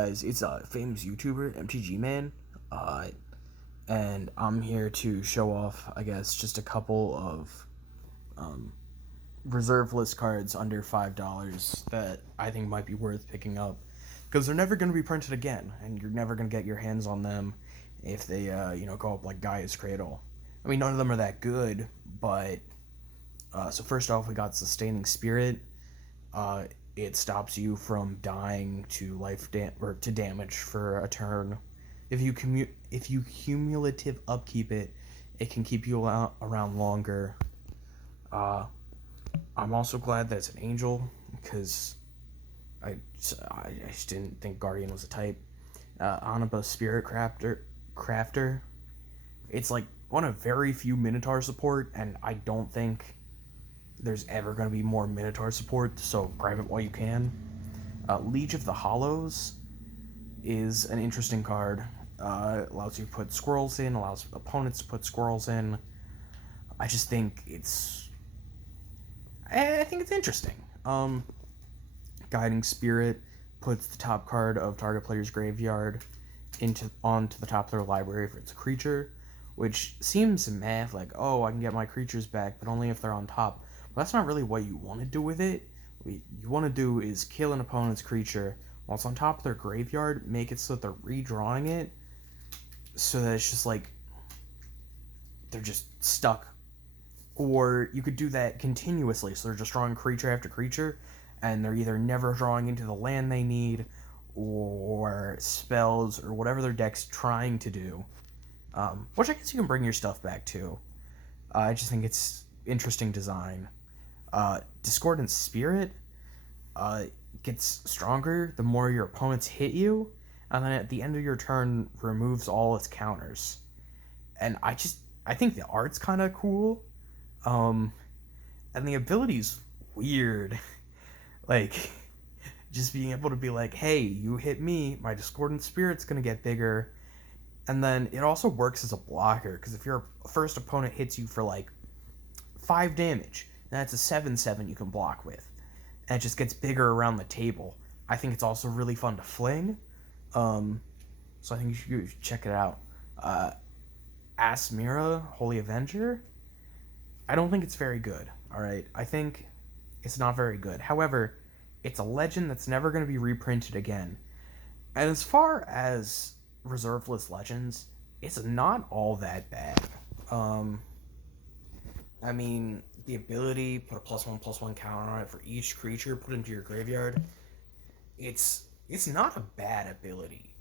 Guys, it's a famous YouTuber, MTG Man, and I'm here to show off, I guess, just a couple of reserve list cards under $5 that I think might be worth picking up, because they're never going to be printed again, and you're never going to get your hands on them if they, go up like Gaia's Cradle. I mean, none of them are that good, but so first off, we got Sustaining Spirit. It stops you from dying to or to damage for a turn. If you cumulative upkeep it, it can keep you around longer. I'm also glad that it's an angel, because I just didn't think Guardian was a type. Anaba Spirit Crafter. It's like one of very few Minotaur support, and I don't think there's ever going to be more Minotaur support, so grab it while you can. Liege of the Hollows is an interesting card. Allows you to put squirrels in, allows opponents to put squirrels in. I just think I think it's interesting. Guiding Spirit puts the top card of target player's graveyard onto the top of their library if it's a creature, which seems meh, like, oh, I can get my creatures back, but only if they're on top. But that's not really what you want to do with it. What you want to do is kill an opponent's creature while it's on top of their graveyard, make it so that they're redrawing it, so that it's just like they're just stuck. Or you could do that continuously, so they're just drawing creature after creature, and they're either never drawing into the land they need, or spells, or whatever their deck's trying to do. Which I guess you can bring your stuff back to. I just think it's interesting design. Discordant Spirit gets stronger the more your opponents hit you, and then at the end of your turn removes all its counters. And I think the art's kind of cool, and the ability's weird. Like, just being able to be like, hey, you hit me, my Discordant Spirit's gonna get bigger. And then it also works as a blocker, because if your first opponent hits you for like 5 damage, that's a 7/7 you can block with. And it just gets bigger around the table. I think it's also really fun to fling. So I think you should check it out. Asmira, Holy Avenger. I don't think it's very good, alright? I think it's not very good. However, it's a legend that's never going to be reprinted again. And as far as reserve list legends, it's not all that bad. I mean, the ability, put a +1/+1 counter on it for each creature put into your graveyard. It's not a bad ability.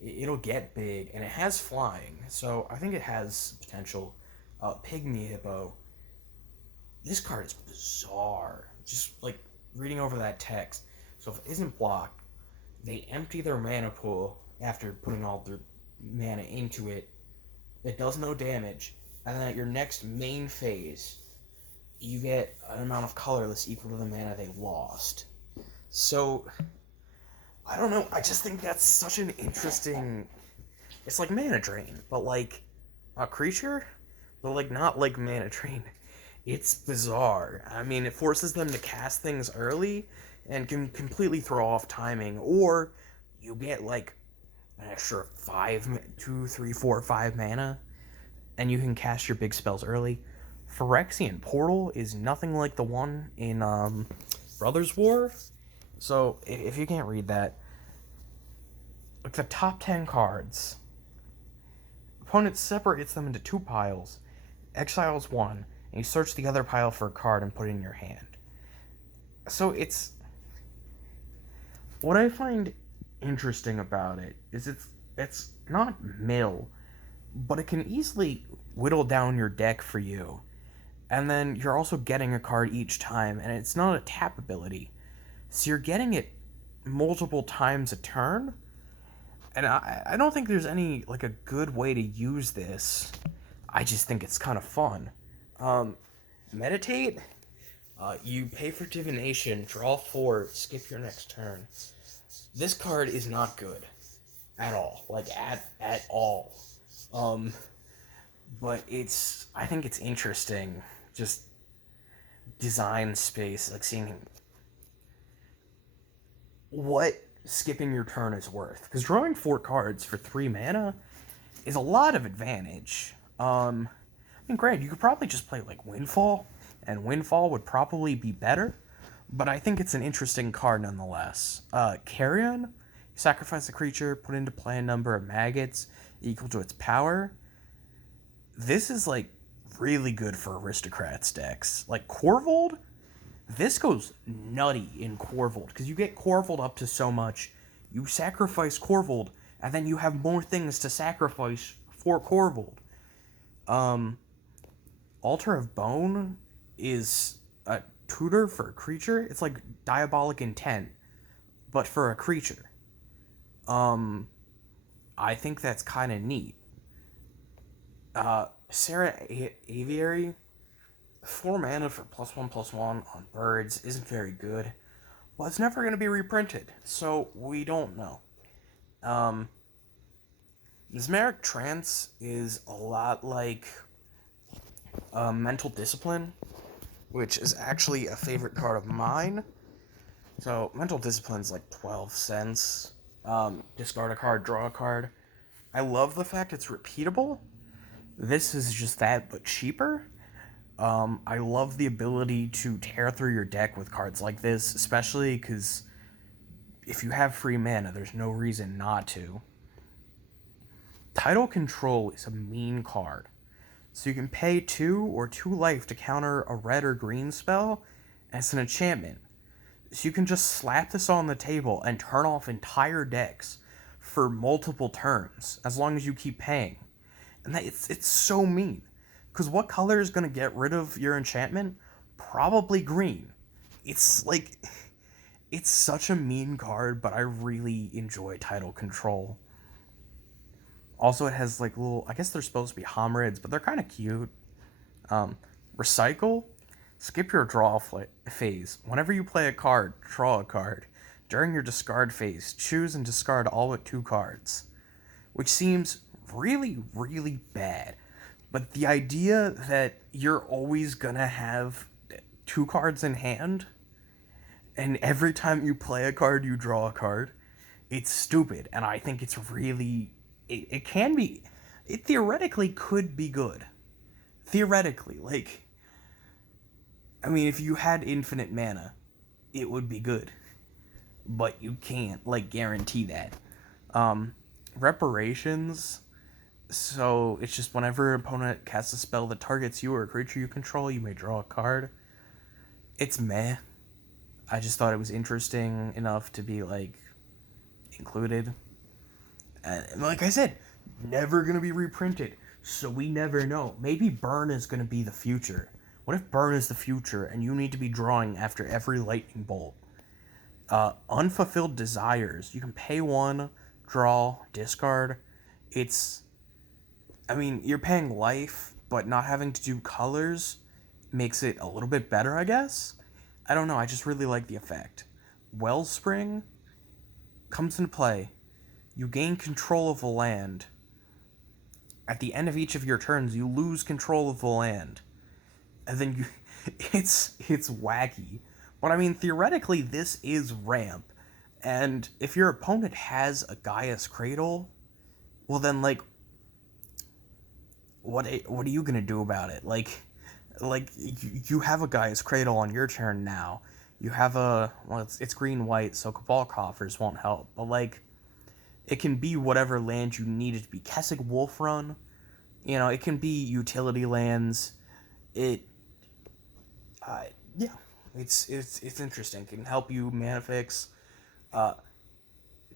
It'll get big, and it has flying, so I think it has potential. Pygmy Hippo. This card is bizarre. Just like reading over that text. So if it isn't blocked, they empty their mana pool after putting all their mana into it. It does no damage, and then at your next main phase, you get an amount of colorless equal to the mana they lost. So, I don't know, I just think that's such an interesting... It's like Mana Drain, but like a creature, but like not like Mana Drain. It's bizarre. I mean, it forces them to cast things early and can completely throw off timing, or you get like an extra 2, 3, 4, 5 mana, and you can cast your big spells early. Phyrexian Portal is nothing like the one in Brothers War. So if you can't read that, like the top 10 cards, opponent separates them into 2 piles, exiles 1, and you search the other pile for a card and put it in your hand. So it's... What I find interesting about it is it's not mill, but it can easily whittle down your deck for you. And then you're also getting a card each time, and it's not a tap ability. So you're getting it multiple times a turn, and I don't think there's any, like, a good way to use this. I just think it's kind of fun. Meditate, you pay for divination, draw 4, skip your next turn. This card is not good. At all. Like, at all. But I think it's interesting, just design space, like seeing what skipping your turn is worth. Because drawing 4 cards for 3 mana is a lot of advantage. I mean, granted, you could probably just play like Windfall, and Windfall would probably be better, but I think it's an interesting card nonetheless. Carrion, sacrifice a creature, put into play a number of maggots equal to its power. This is like really good for aristocrats decks. Like Korvold, this goes nutty in Korvold because you get Korvold up to so much. You sacrifice Korvold, and then you have more things to sacrifice for Korvold. Altar of Bone is a tutor for a creature. It's like Diabolic Intent, but for a creature. I think that's kind of neat. Sarah Aviary, 4 mana for +1/+1 on birds isn't very good. Well, it's never going to be reprinted, so we don't know. Mesmeric Trance is a lot like Mental Discipline, which is actually a favorite card of mine. So, Mental Discipline's like 12 cents. Discard a card, draw a card. I love the fact it's repeatable. This is just that, but cheaper. I love the ability to tear through your deck with cards like this, especially because if you have free mana, there's no reason not to. Tidal Control is a mean card. So you can pay 2 or 2 life to counter a red or green spell, and it's an enchantment. So you can just slap this on the table and turn off entire decks for multiple turns, as long as you keep paying. And it's so mean. Because what color is going to get rid of your enchantment? Probably green. It's like, it's such a mean card, but I really enjoy Tidal Control. Also, it has like little, I guess they're supposed to be Homrids, but they're kind of cute. Recycle, skip your draw phase. Whenever you play a card, draw a card. During your discard phase, choose and discard all but 2 cards. Which seems really, really bad. But the idea that you're always gonna have 2 cards in hand, and every time you play a card, you draw a card, it's stupid. And I think it's really, it can be, it theoretically could be good. Theoretically, like, I mean, if you had infinite mana, it would be good. But you can't, like, guarantee that. Reparations, so it's just whenever an opponent casts a spell that targets you or a creature you control, you may draw a card. It's meh. I just thought it was interesting enough to be, like, included. And like I said, never gonna be reprinted, so we never know. Maybe Burn is gonna be the future. What if Burn is the future and you need to be drawing after every lightning bolt? Unfulfilled Desires. You can pay 1, draw, discard. It's, I mean, you're paying life, but not having to do colors makes it a little bit better, I guess? I don't know, I just really like the effect. Wellspring comes into play. You gain control of the land. At the end of each of your turns, you lose control of the land. And then you... It's wacky. But I mean, theoretically, this is ramp. And if your opponent has a Gaia's Cradle, well then, like, what are you gonna do about it? Like you have a Gaia's Cradle on your turn now. You have a, well, it's green-white, so Cabal Coffers won't help. But, like, it can be whatever land you need it to be. Kessig Wolfrun, you know, it can be utility lands. Yeah, it's interesting. It can help you mana fix.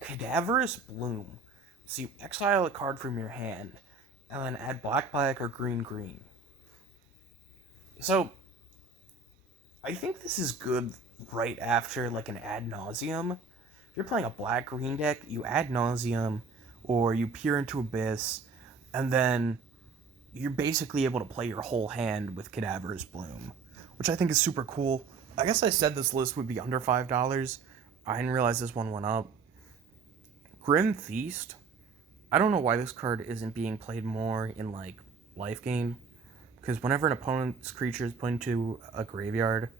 Cadaverous Bloom. So you exile a card from your hand, and then add black or green. So, I think this is good right after, like, an Ad Nauseam. If you're playing a black-green deck, you Ad Nauseam, or you Peer into Abyss, and then you're basically able to play your whole hand with Cadaverous Bloom, which I think is super cool. I guess I said this list would be under $5. I didn't realize this one went up. Grim Feast. I don't know why this card isn't being played more in, like, life game. Because whenever an opponent's creature is put into a graveyard...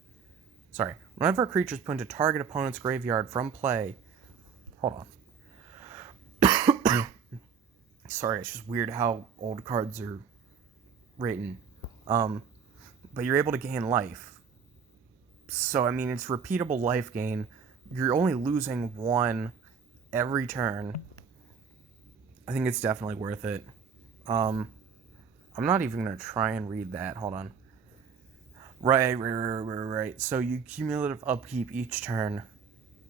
Sorry. Whenever a creature is put into target opponent's graveyard from play, Hold on. Sorry, it's just weird how old cards are written. But you're able to gain life. So, I mean, it's repeatable life gain. You're only losing one every turn. I think it's definitely worth it. I'm not even going to try and read that. Hold on. Right. So you cumulative upkeep each turn.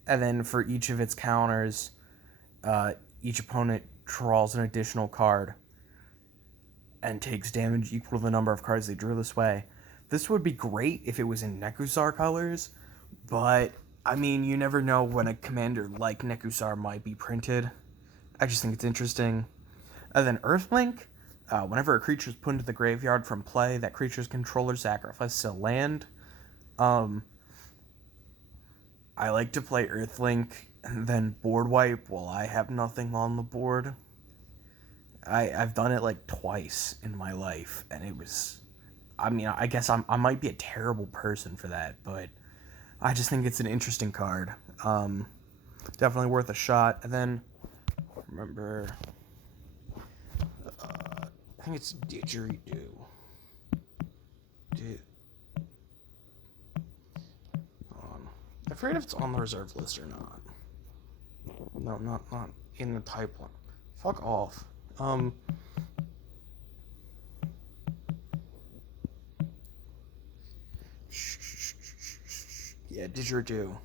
And then for each of its counters, each opponent draws an additional card and takes damage equal to the number of cards they drew this way. This would be great if it was in Nekusar colors, but, I mean, you never know when a commander like Nekusar might be printed. I just think it's interesting. And then Earthlink, whenever a creature is put into the graveyard from play, that creature's controller sacrifices a land. I like to play Earthlink and then board wipe while I have nothing on the board. I've done it like twice in my life, and it was... I mean, I guess I might be a terrible person for that, but I just think it's an interesting card. Definitely worth a shot. And then, remember, I think it's Didgeridoo. I forget if it's on the reserve list or not. No, not in the pipeline. Fuck off. Yeah, Didgeridoo.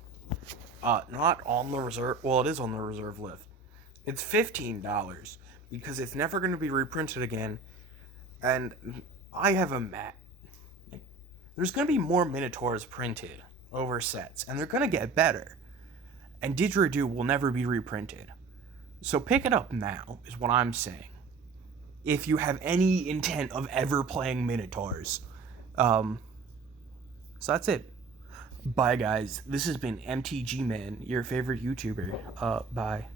Not on the reserve. Well, it is on the reserve list. It's $15 because it's never going to be reprinted again. And I have a mat. There's going to be more Minotaurs printed over sets, and they're going to get better. And Didgeridoo will never be reprinted. So pick it up now, is what I'm saying. If you have any intent of ever playing Minotaurs. So that's it. Bye, guys. This has been MTG Man, your favorite YouTuber. Bye.